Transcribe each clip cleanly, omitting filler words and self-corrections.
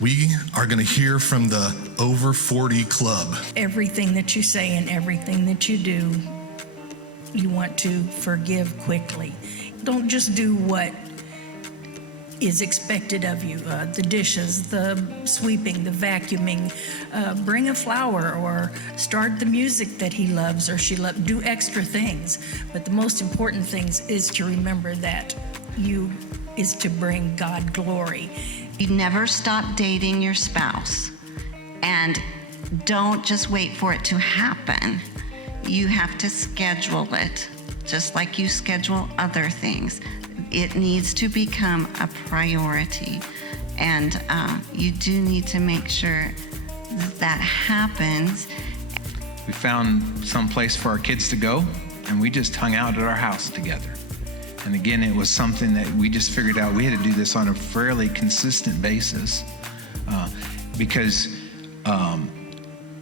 We are going to hear from the Over 40 Club. Everything that you say and everything that you do, you want to forgive quickly. Don't just do what is expected of you, the dishes, the sweeping, the vacuuming, bring a flower or start the music that he loves or she loves, do extra things. But the most important things is to remember that you is to bring God glory. You never stop dating your spouse, and don't just wait for it to happen. You have to schedule it, just like you schedule other things. It needs to become a priority, and you do need to make sure that happens. We found some place for our kids to go, and we just hung out at our house together. And again, it was something that we just figured out we had to do this on a fairly consistent basis because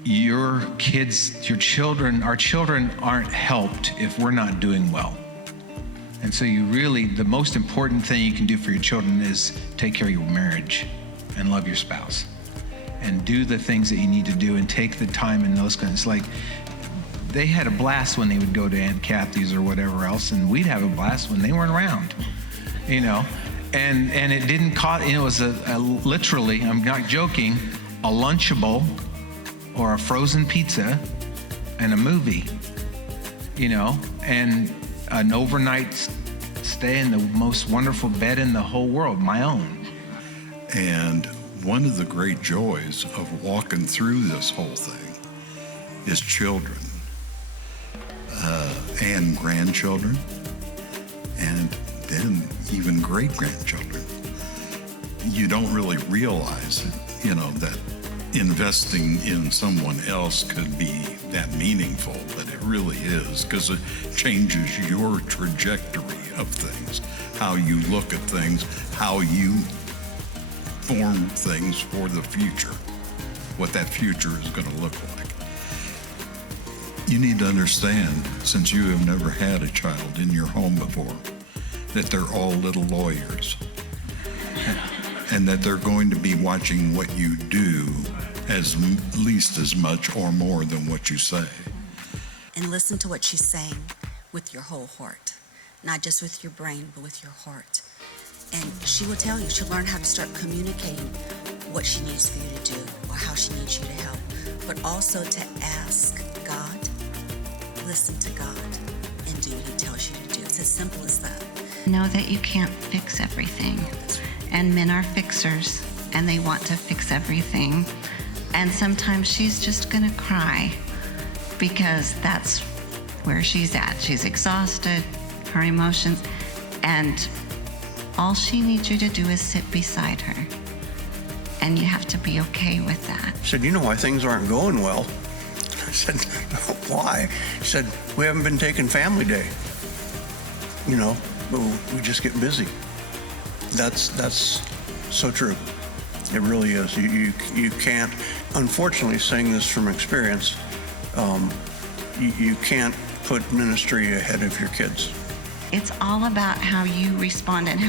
your kids, our children aren't helped if we're not doing well. And so the most important thing you can do for your children is take care of your marriage and love your spouse and do the things that you need to do and take the time and those kinds. Like, they had a blast when they would go to Aunt Kathy's or whatever else, and we'd have a blast when they weren't around, and it didn't cost, it was a literally, I'm not joking, a Lunchable or a frozen pizza and a movie, and an overnight stay in the most wonderful bed in the whole world, my own. And one of the great joys of walking through this whole thing is children and grandchildren, and then even great-grandchildren. You don't really realize, that investing in someone else could be that meaningful, but it really is, because it changes your trajectory of things, how you look at things, how you form things for the future, what that future is going to look like. You need to understand, since you have never had a child in your home before, that they're all little lawyers and that they're going to be watching what you do at least as much or more than what you say. And listen to what she's saying with your whole heart, not just with your brain, but with your heart. And she will tell you, she'll learn how to start communicating what she needs for you to do or how she needs you to help, but also to ask God, listen to God, and do what he tells you to do. It's as simple as that. Know that you can't fix everything, and men are fixers, and they want to fix everything. And sometimes she's just gonna cry because that's where she's at. She's exhausted, her emotions, and all she needs you to do is sit beside her. And you have to be okay with that. She said, why things aren't going well? I said, why? She said, we haven't been taking family day. But we just get busy. That's so true. It really is. You can't, unfortunately, saying this from experience, you can't put ministry ahead of your kids. It's all about how you respond and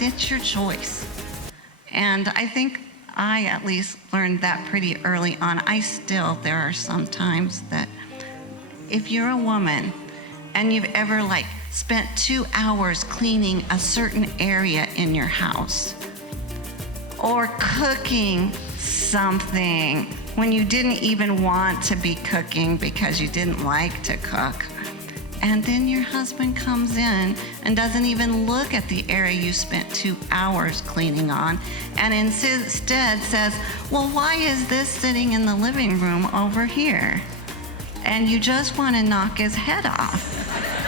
it's your choice. And I think I at least learned that pretty early on. There are some times that if you're a woman and you've ever spent 2 hours cleaning a certain area in your house or cooking something when you didn't even want to be cooking because you didn't like to cook, and then your husband comes in and doesn't even look at the area you spent 2 hours cleaning on and instead says, well, why is this sitting in the living room over here? And you just want to knock his head off.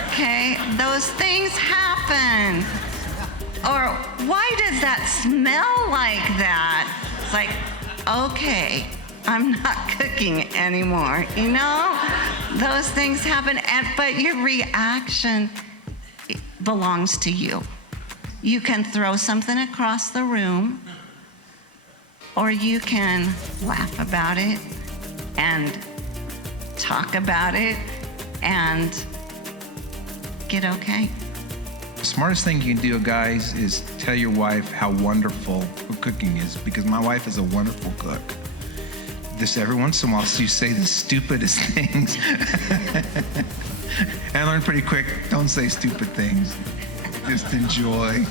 Okay, those things happen. Or why does that smell like that? It's like, okay, I'm not cooking anymore, Those things happen, but your reaction belongs to you. You can throw something across the room, or you can laugh about it and talk about it and get okay. The smartest thing you can do, guys, is tell your wife how wonderful her cooking is, because my wife is a wonderful cook. This every once in a while, you say the stupidest things. And I learned pretty quick, don't say stupid things. Just enjoy.